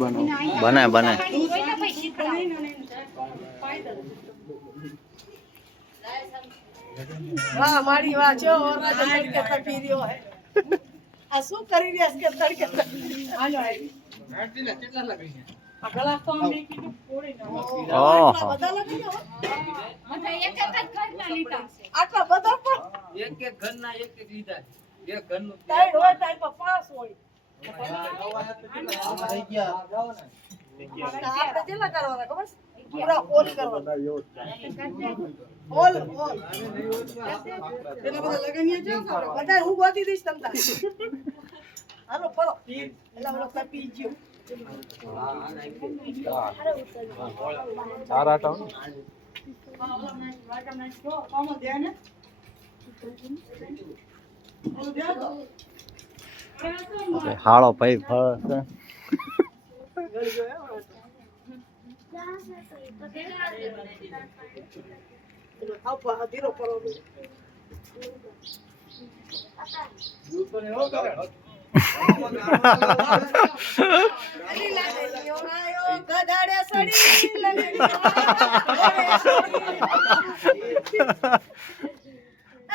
બને બને વાહ મારી વાહ જો ઓરરાજો તડકે તપી રહ્યો હે આ શું કરી રહ્યા છે તડકે હાલો આટી લે કેટલા લાગી છે આ ગલાસ તો અમે કીધું ફોડી ના આટલા બધા લાગી ગયા મને એક એક જ ઘરના લીધા આટલા બધા પણ એક એક ઘરના એક એક લીધા એક ઘરનું તાઈ હોય તાઈ તો પાસ હોય થઈ ગયા આપણે કેટલા કરવાના ખબર પૂરા હોલ કરવાના હોલ પેલા બધા લગનિયા છે બધા હું ગોતી દઈશ તમતા હાલો પરો એલા ઓલો તપી ગયો સારા ટાઉન કોમો ધ્યાન હે હાળો ભાઈ ફળ આપા ધીરો પરો ગધાડે સડી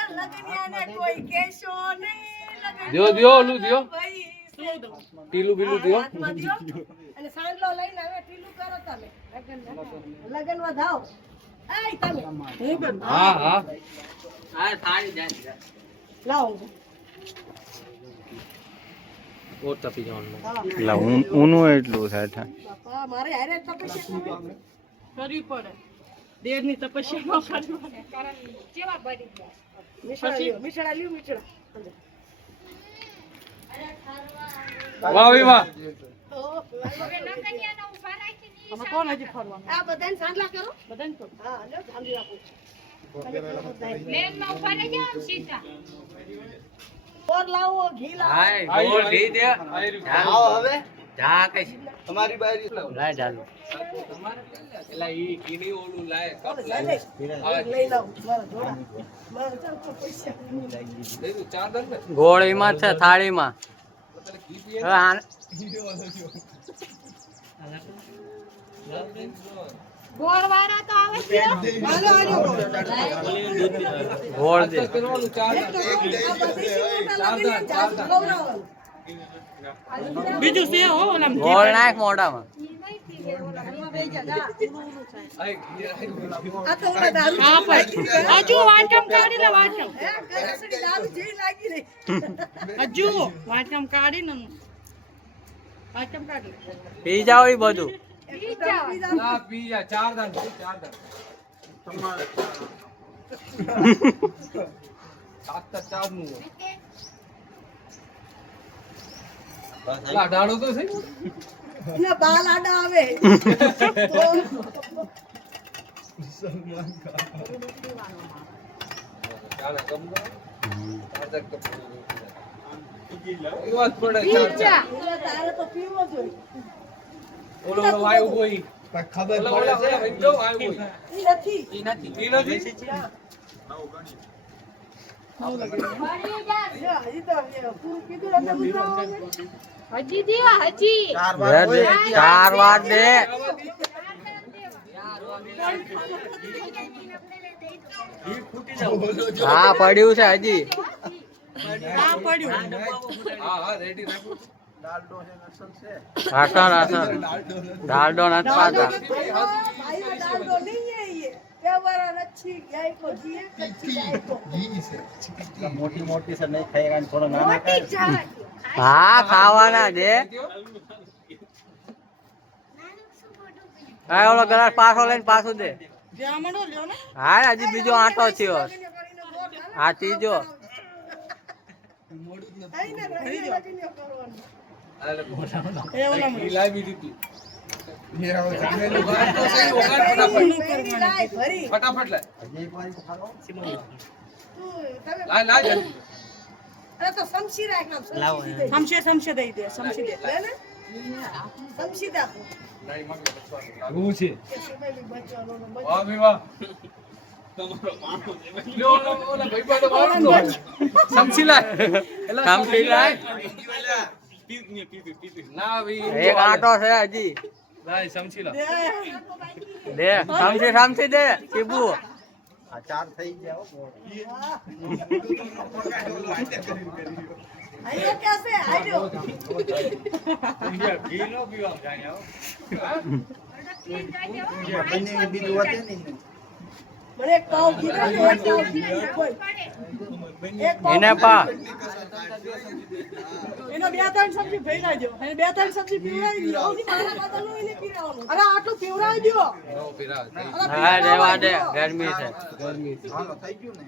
લગનિયાને કોઈ કેશો નહીં દિયો દિયો ઓલું દિયો ટીલું બીલું દિયો અને સાંડલો લઈને હવે ટીલું કરો તમે લગન વધાવો એય તમે હા હા આ થાળી જાય લાવો ઓ તપી જવાનું એટલે ઊનું એટલું થાય બાપા મારે હારે તપસ્યા કરવી પડે દેરની તપસ્યા ન કરવી પડે કારણ કેવા બની ગયા મિશ્રા લ્યો વાહ વાહ હવે નકનિયાનો ઉભા રાખીને અમે કોણ હજી ફરવાનું આ બધાને સાંડલા કરો બધાને કરો હા લ્યો સાંડલી રાખો મેન માં ઉભા રહી જાવ સીધા ઓર લાવો ઘી લાવો હાય ગોળ ઘી દે આવો હવે જા કે તમારી બારી લાય ડાલો એલા ઈ કીની ઓલું લાય કપ લાય લઈ લાવ મારા જોડા મારા ચાલ તો પૈસા દે તું ચાર દન ને ગોળીમાં છે થાળીમાં ગોળ વાળા તો આવે છે હાલો હાલો ગોળ દે કરવાનું ચાર બીજું છે હો ઓલા ગોળ નાખ મોઢામાં આ તો ઓલા દારૂ હા ભાઈ હજુ વાટમ કાઢી લે વાટમ હે કસડી દારૂ જેવી લાગી રહી હજુ વાટમ કાઢી ને વાટમ કાઢી પી જાવ ઈ બધું ના પી જા ચાર દન તમારે સાત ચાર નું ડાળો તો છે ના બાલ આડા આવે ચાલે કમ ચાર તક એ વાત પડે ચાર તારે તો પીવો જોઈએ ઓલો વાયુ કોઈ ખબર પડે છે જો વાયુ કોઈ ઈ નથી ઈ નથી હજી તો પૂરું કીધું એટલે મુદ્દાઓ હજી દેવા હજી ચાર વાર દે હા પડ્યું છે હજી આ પડ્યું હા હા રેડી રાખો રાસણ ડાલડો નથી પાતા भाई डालडो नहीं है ये पेवरा अच्छी गाय को दिए कच्ची गाय को मोटी मोटी से नहीं खाएगा थोड़ा नाना मोटी चाय હા ખાવાના દે હા ઓલો ગ્લાસ પાછો લઈને પાછું દે જામણો લ્યો ને હા હજી બીજો આટો થયો આ ત્રીજો આઈને રહી લગીને કરવાનું અરે મોટા એ ઓલા ઈ લાવી દીધી ફટાફટ લાય લાય લાય અરે તો સમસી રાખ નામ લાવો સમશે દઈ દે સમસી દે લે ને સમસી દે આપો હું છે કે સિમેલી બચ્ચાનો વાહ ભઈ વાહ તમારો માણો લ્યો ઓલા ભાઈ પાડો મારનો સમસી લાય સમસી લાય ના ભાઈ એક આંટો છે હજી. લાય સમજી લો દે સામથી દે ચીબુ. આ 4 થઈ ગયા હો. આયો કેસે આયો બંને બીજું વધે નહીં. મને એક પાવ કીધા ને એક પાવ કીધા કોઈ એક પાવ એને પા એનો બે ત્રણ સબ્જી ભેગા દો અને બે ત્રણ સબ્જી પીવડાવી દો ઓની મારા બદલનું એને પીવડાવવાનું અરે આટલું પીવડાવી દો હા રેવા દે ગરમી છે. હાલો થઈ ગયું ને.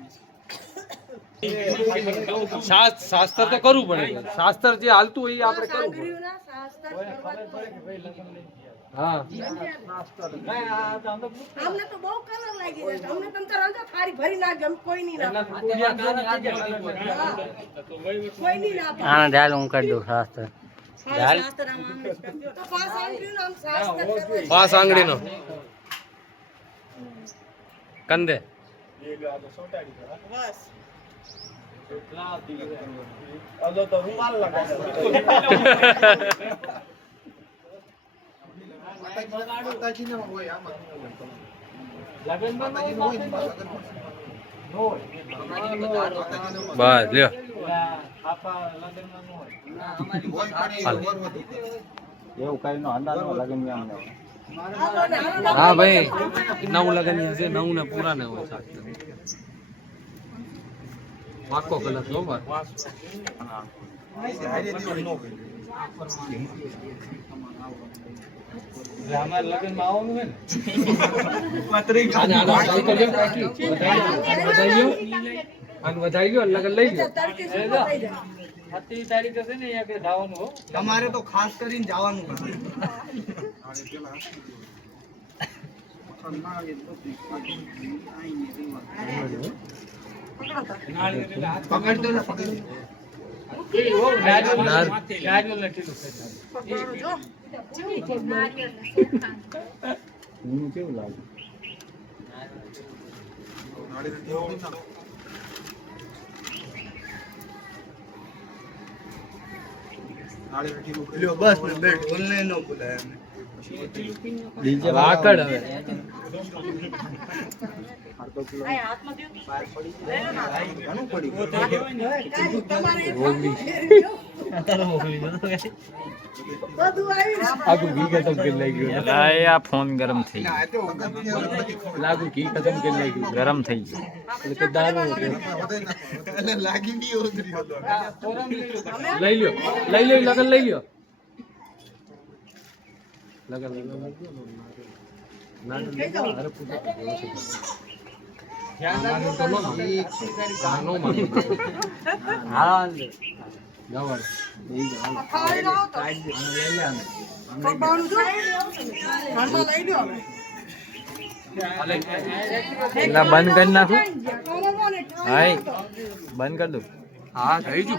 શાસ્ત્ર તો કરવું પડે શાસ્ત્ર જે હાલતું હોય એ આપણે કરવું પડે સાગરીઓના શાસ્ત્ર શરૂઆત પડે. હા અમને તો બહુ કલર લાગી જાય છે. અમને તમ તાર અંદર થાળી ભરી ના ગમ કોઈ ની ના કોઈ ની ના પાડે. આને ઢાલ હું કરી દઉં શાસ્ત્ર. શાસ્ત્ર આમ આમ જ કરજો. તો પાસ આંગળીનું આમ શાસ્ત્ર કરવું. પાસ આંગળીનો કંદે બસ માતાજીને હોય આમાં. બસ લ્યો એવું કઈ નો અંદાજ નો લગન માં અમને. હા ભાઈ નવું લગન છે નવું ને પૂરા ને હોય શાસ્ત્ર પાકો ગલત લો બાર અમારે લગન માં આવવાનું હોય ને વધાઈ ગયો લગન લઈ ગયો તડકે સુકો થઈ જાય. 30 તારીખે છે ને અહીંયા કે જવાનું હો અમારે તો ખાસ કરીને જવાનું પકડતો ને નારિયેલ ને કીધું પકડો જો. કેવું લાગે? બસ ને બેટ બોલને નો બોલાય ડીજે વાકડ હવે આ હાથમાં દો. ઘણું પડી કાંઈ તમારે એક રોગી. બધું આવી રહ્યું. આખું ઘી ખતમ કરી લઈ ગયું આ ફોન ગરમ થઈ ગયો. લાગુ ઘી ખતમ કરી લઈ ગયું ગરમ થઈ ગયો. એટલે કે દારૂ લાગી નહીં લઈ લ્યો લગન લઈ લ્યો લગન લઈ લો અરે પૂછો હા જવાડ ખાઈ રહો તો. કબાણું જો. ઘરમાં લઈ લો હવે. બંધ કરી નાખું. કોનો કોને ખાઈ હાય રહો તો. બંધ કરી દઉં. હા થઈ ગયું